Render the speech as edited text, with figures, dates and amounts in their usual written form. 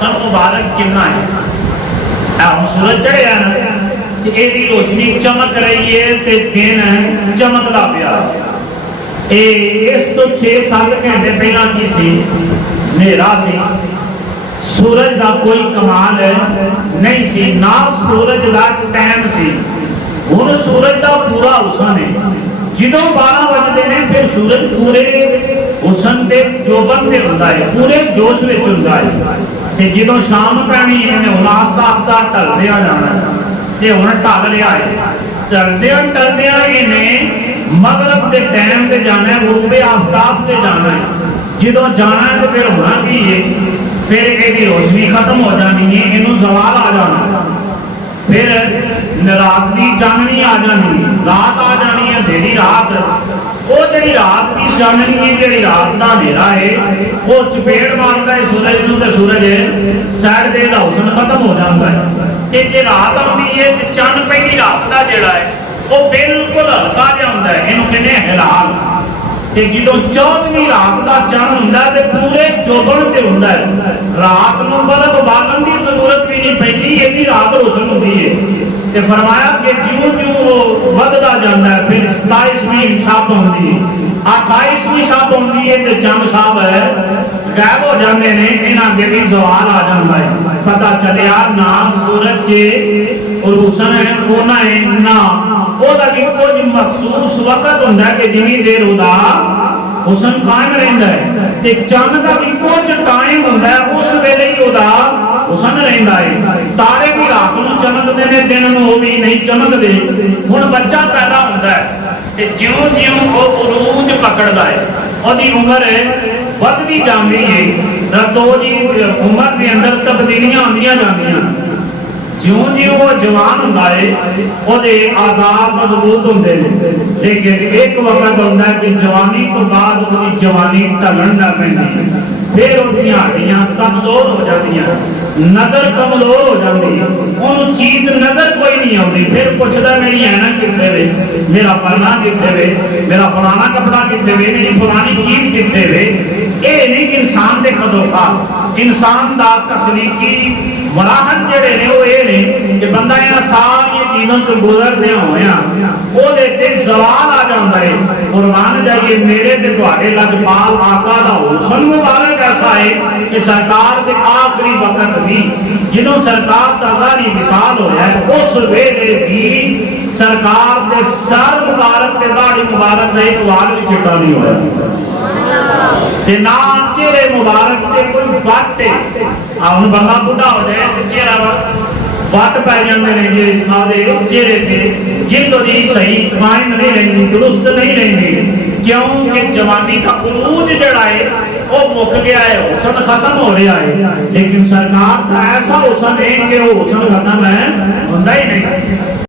हुसन मुबारक कितना है। हम सूरज चढ़िया ना ਇਹਦੀ रोशनी चमक रही है ते दिन चमकदा पिया। इस तो 6-7 घंटे पहला की सी नेरा सी, सूरज का कोई कमाल नहीं सी, ना सूरज का टाइम सी। हुण सूरज का पूरा हुसन है। ਜਦੋਂ 12 ਵਜਦੇ ਨੇ ਫਿਰ ਸੂਰਜ ਪੂਰੇ ਹੁਸਨ ਤੇ ਜੋਬਨ ਤੇ ਹੁੰਦਾ ਹੈ, ਪੂਰੇ ਜੋਸ਼ ਵਿੱਚ ਹੁੰਦਾ ਹੈ। ਤੇ ਜਦੋਂ ਸ਼ਾਮ ਪੈਣੀ ਹੈ ਹੁਣ ਆਸਤਾ ਆਸਤਾ ਢਲਦੇ ਆ ਜਾਣਾ ਤੇ ਹੁਣ ਢਲ ਲਿਆ ਹੈ। ਢਲਦੇ ਆ ਇਹਨੇ ਮਗਰਬ ਦੇ ਟਾਈਮ ਤੇ ਜਾਣਾ ਹੈ, ਗਰੂਬੇ ਆਫਤਾਬ ਤੇ ਜਾਣਾ ਹੈ। ਜਦੋਂ ਜਾਣਾ ਹੈ ਤੇ ਫਿਰ ਹੋਣਾ ਕੀ ਹੈ, ਫਿਰ ਇਹਦੀ ਰੋਸ਼ਨੀ ਖਤਮ ਹੋ ਜਾਣੀ ਹੈ, ਇਹਨੂੰ ਜ਼ਵਾਲ ਆ ਜਾਣਾ। फिर रात की चांदनी आ जानी, रात आ जानी है, अंधेरी रात। वो जी रात की चांदनी है, जी रात का अंधेरा है, वो चपेट मारता है सूरज नूं ते सूरज सैड दे दा हुसन खत्म हो जाता है। ते जे रात आती है ते चंद पहली रात का जिहड़ा है वो बिल्कुल हल्का जिहा हुंदा है, इहनूं कहंदे हिलाल। ते जदों 14वीं रात का चंद हुंदा ते पूरे चौबन ते हुंदा है। रात नूं बल्ब बालन की जरूरत भी नहीं पैंदी, इहदी रात रोशन हुंदी है। ते फरमाया कि जिउं-जिउं वो वधदा जांदा है फिर 27वीं शब आउंदी है, 28वीं शब आउंदी है ते चंद साहब गायब हो जाते हैं, इन्हां दे भी ज़वाल आ जांदा है। पता चलिया ना सूरज चे और हुसन है कोना है ना ਉਹਦਾ ਵੀ ਕੁਝ ਮਖਸੂਸ ਵਕਤ ਹੁੰਦਾ ਕਿ ਜਿੰਨੀ ਦੇਰ ਉਹਦਾ ਹੁਸਨ ਕਾਇਮ ਰਹਿੰਦਾ ਹੈ, ਤੇ ਚੰਦ ਦਾ ਵੀ ਕੁਝ ਟਾਈਮ ਹੁੰਦਾ ਹੈ, ਉਸ ਵੇਲੇ ਹੀ ਉਹਦਾ ਹੁਸਨ ਰਹਿੰਦਾ ਹੈ। ਤਾਰੇ ਵੀ ਰਾਤ ਨੂੰ ਚਮਕਦੇ ਨੇ, ਦਿਨ ਨੂੰ ਉਹ ਵੀ ਨਹੀਂ ਚਮਕਦੇ। ਹੁਣ ਬੱਚਾ ਪੈਦਾ ਹੁੰਦਾ ਹੈ ਤੇ ਜਿਉਂ-ਜਿਉਂ ਉਹ ਉਰੂਜ ਪਕੜਦਾ ਹੈ, ਉਹਦੀ ਉਮਰ ਵੱਧਦੀ ਜਾਂਦੀ ਹੈ, ਰਤੋਜੀ ਉਮਰ ਦੇ ਅੰਦਰ ਤਬਦੀਲੀਆਂ ਆਉਂਦੀਆਂ ਜਾਂਦੀਆਂ। ਜਿਉਂ-ਜਿਉਂ ਉਹ ਜਵਾਨ ਹੁੰਦਾ ਹੈ ਉਹਦੇ ਆਜ਼ਾਦ ਮਜ਼ਬੂਤ ਹੁੰਦੇ ਨੇ, ਲੇਕਿਨ ਇੱਕ ਵਕਤ ਹੁੰਦਾ ਕਿ ਜਵਾਨੀ ਤੋਂ ਬਾਅਦ ਉਹਦੀ ਜਵਾਨੀ ਢਲਣ ਲੱਗ ਪੈਂਦੀ, ਫਿਰ ਉਹਦੀਆਂ ਹੱਡੀਆਂ ਕਮਜ਼ੋਰ ਹੋ ਜਾਂਦੀਆਂ, ਨਜ਼ਰ ਕਮਜ਼ੋਰ ਹੋ ਜਾਂਦੀ, ਉਹਨੂੰ ਚੀਜ਼ ਨਜ਼ਰ ਕੋਈ ਨਹੀਂ ਆਉਂਦੀ। ਫਿਰ ਪੁੱਛਦਾ ਮੇਰੀ ਐਨਕ ਕਿੱਥੇ ਵੇ, ਮੇਰਾ ਪਰਨਾ ਕਿੱਥੇ ਵੇ, ਮੇਰਾ ਫਲਾਣਾ ਕੱਪੜਾ ਕਿੱਥੇ ਵੇ, ਮੇਰੀ ਫਲਾਣੀ ਚੀਜ਼ ਕਿੱਥੇ ਵੇ। ਇਹ ਨਹੀਂ ਇਨਸਾਨ ਦੇ ਖਦੋਖਾ। ਇਨਸਾਨ ਦਾ ਤਖਲੀਕੀ ਮਰਾਹਲ ਜਿਹੜੇ ਨੇ ਉਹ ਇਹ ਨੇ ਕਿ ਬੰਦਾ ਇਹਨਾਂ ਸਾਰੀਆਂ ਚੀਜ਼ਾਂ ਤੋਂ ਗੁਜ਼ਰਦੇ ਹੋਇਆ ਉਹਦੇ ਤੇ ਜ਼ਵਾਲ ਆ ਜਾਂਦਾ ਹੈ। ਕੁਰਬਾਨ ਜਾਈਏ ਮੇਰੇ ਤੇ ਤੁਹਾਡੇ ਲਜਪਾਲ ਆਕਾ ਦਾ ਹੁਸਨ ਮੁਬਾਰਕ ਐਸਾ ਹੈ ਕਿ ਸਰਕਾਰ ਦੇ ਆਖਰੀ ਵਕਤ ਵੀ ਜਦੋਂ ਸਰਕਾਰ ਦਾ ਜ਼ਾਰੀ ਵਿਸਾਲ ਹੋਇਆ ਉਸ ਵੇਲੇ ਵੀ ਸਰਕਾਰ ਦੇ ਸਰ ਮੁਬਾਰਕ ਤੇ ਦਾੜੀ ਮੁਬਾਰਕ ਦਾ ਇੱਕ ਵਾਲ ਵੀ ਚਿੱਟਾ ਨਹੀਂ ਹੋਇਆ ਤੇ ਨਾ ਚਿਹਰੇ ਮੁਬਾਰਕ ਤੇ ਕੋਈ ਵੱਟ ਹੈ। ਹੁਣ ਬੰਦਾ ਬੁੱਢਾ ਹੋ ਜਾਏ ਤੇ ਚਿਹਰਾ ਵੱਟ ਪੈ ਜਾਂਦੇ ਨੇ ਜੇ ਆਦੇ ਚਿਹਰੇ ਤੇ, ਜਿੰਦ ਦੀ ਸਹੀ ਕਾਇਮ ਨਹੀਂ ਰਹਿੰਦੀ, ਦੁਰਸਤ ਨਹੀਂ ਰਹਿੰਦੀ, ਕਿਉਂਕਿ ਜਵਾਨੀ ਦਾ ਉਰੂਜ ਜਿਹੜਾ ਹੈ ਉਹ ਮੁੱਕ ਗਿਆ ਹੈ, ਹੁਸਨ ਖਤਮ ਹੋ ਰਿਹਾ ਹੈ। ਲੇਕਿਨ ਸਰਕਾਰ ਦਾ ਐਸਾ ਹੁਸਨ ਹੈ ਕਿ ਉਹ ਹੁਸਨ ਖਤਮ ਹੈ ਹੁੰਦਾ ਹੀ ਨਹੀਂ।